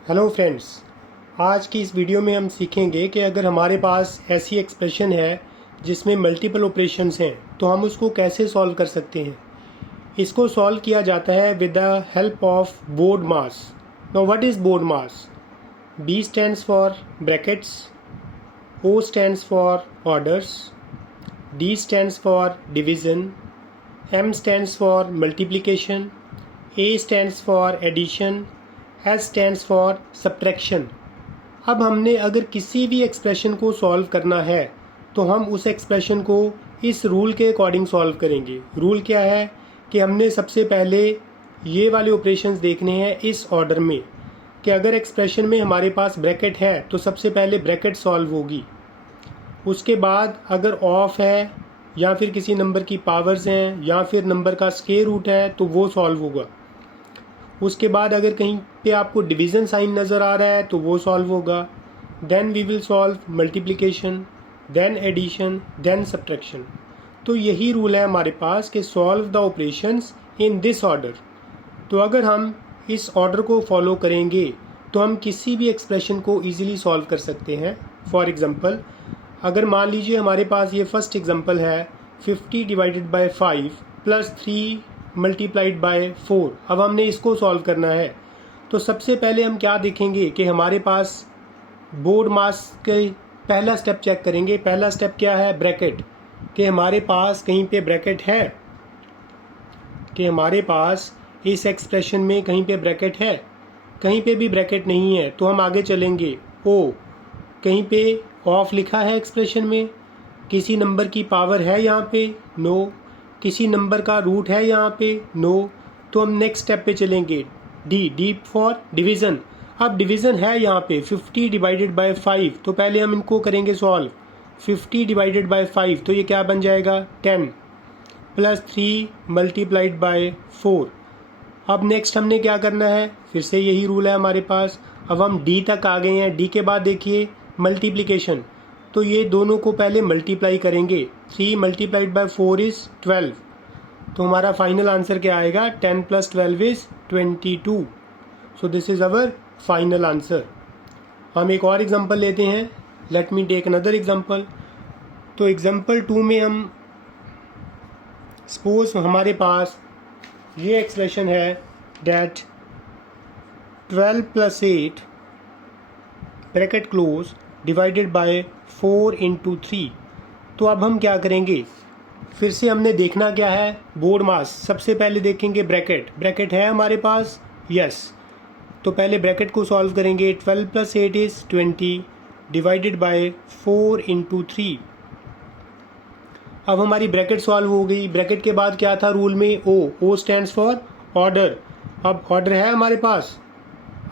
Hello friends, आज की इस वीडियो में हम सीखेंगे कि अगर हमारे पास ऐसी एक्सप्रेशन है जिसमें मल्टीपल ऑपरेशंस हैं तो हम उसको कैसे सॉल्व कर सकते हैं। इसको सॉल्व किया जाता है with the help of BODMAS. Now what is BODMAS? B stands for brackets, O stands for orders, D stands for division, M stands for multiplication, A stands for addition, S stands for subtraction. अब हमने अगर किसी भी expression को solve करना है तो हम उस एक्सप्रेशन को इस रूल के अकॉर्डिंग सॉल्व करेंगे। रूल क्या है कि हमने सबसे पहले ये वाले ऑपरेशंस देखने हैं इस ऑर्डर में, कि अगर एक्सप्रेशन में हमारे पास ब्रैकेट है तो सबसे पहले ब्रैकेट सॉल्व होगी। उसके बाद अगर ऑफ है या फिर किसी नंबर की पावर्स हैं या फिर नंबर का स्क्वायर रूट है तो वो सॉल्व होगा। उसके बाद अगर कहीं पे आपको डिवीज़न साइन नज़र आ रहा है तो वो सॉल्व होगा। Then we will solve multiplication, then addition, then subtraction. तो यही रूल है हमारे पास कि solve the operations in this order. तो अगर हम इस ऑर्डर को फॉलो करेंगे तो हम किसी भी एक्सप्रेशन को ईजिली सॉल्व कर सकते हैं। फॉर एग्ज़ाम्पल, अगर मान लीजिए हमारे पास ये फर्स्ट एग्जांपल है 50 divided by 5 plus 3 multiplied by 4। अब हमने इसको सॉल्व करना है तो सबसे पहले हम क्या देखेंगे कि हमारे पास बोर्ड मास के पहला स्टेप चेक करेंगे। पहला स्टेप क्या है? ब्रैकेट। कि हमारे पास कहीं पे ब्रैकेट है, कि हमारे पास इस एक्सप्रेशन में कहीं पे ब्रैकेट है। कहीं पे भी ब्रैकेट नहीं है तो हम आगे चलेंगे। ओ, कहीं पे ऑफ लिखा है एक्सप्रेशन में? किसी नंबर की पावर है यहाँ पे? नो। किसी नंबर का रूट है यहाँ पे? नो। तो हम नेक्स्ट स्टेप पे चलेंगे। D for division. अब डिवीज़न है यहाँ पे 50 डिवाइडेड बाय 5, तो पहले हम इनको करेंगे सॉल्व। 50 डिवाइडेड बाय 5 तो ये क्या बन जाएगा? 10 प्लस 3 मल्टीप्लाइड बाय 4। अब नेक्स्ट हमने क्या करना है? फिर से यही रूल है हमारे पास। अब हम डी तक आ गए हैं। डी के बाद देखिए मल्टीप्लिकेशन, तो ये दोनों को पहले मल्टीप्लाई करेंगे। 3 मल्टीप्लाइड बाय 4 इज़ 12। तो हमारा फाइनल आंसर क्या आएगा? 10 plus 12 is 22। So this is our final answer. हम एक और एग्जांपल लेते हैं। Let me take another example. तो एग्जांपल 2 में हम सपोज हमारे पास ये एक्सप्रेशन है that 12 plus 8 bracket close divided by 4 into 3। तो अब हम क्या करेंगे? फिर से हमने देखना क्या है? बोर्ड मास। सबसे पहले देखेंगे ब्रैकेट। ब्रैकेट है हमारे पास? यस। तो पहले ब्रैकेट को सॉल्व करेंगे। 12 plus 8 is 20 divided by 4 into 3। अब हमारी ब्रैकेट सॉल्व हो गई। ब्रैकेट के बाद क्या था रूल में? ओ स्टैंड्स फॉर ऑर्डर। अब ऑर्डर है हमारे पास।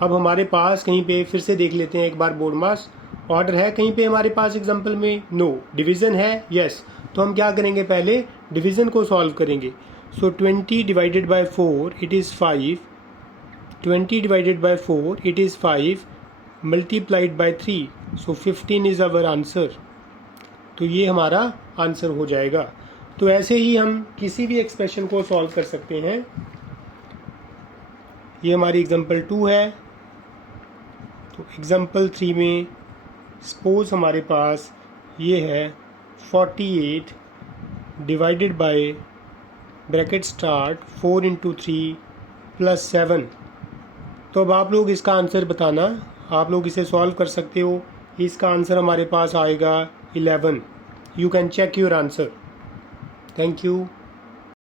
अब हमारे पास कहीं पे फिर से देख लेते हैं एक बार बोर्ड मास। ऑर्डर है कहीं पे हमारे पास एग्जांपल में? नो। डिवीज़न है? यस। तो हम क्या करेंगे? पहले डिवीज़न को सॉल्व करेंगे। सो 20 divided by 4 it is 5। 20 divided by 4 it is 5 multiplied by 3। So 15 is our answer. तो ये हमारा आंसर हो जाएगा। तो ऐसे ही हम किसी भी एक्सप्रेशन को सॉल्व कर सकते हैं। ये हमारी एग्जांपल 2 है। तो एग्जांपल 3 में सपोज हमारे पास ये है 48 divided by bracket start 4 into 3 plus 7। तो अब आप लोग इसका आंसर बताना। आप लोग इसे सॉल्व कर सकते हो। इसका आंसर हमारे पास आएगा 11। You can check your answer. Thank you.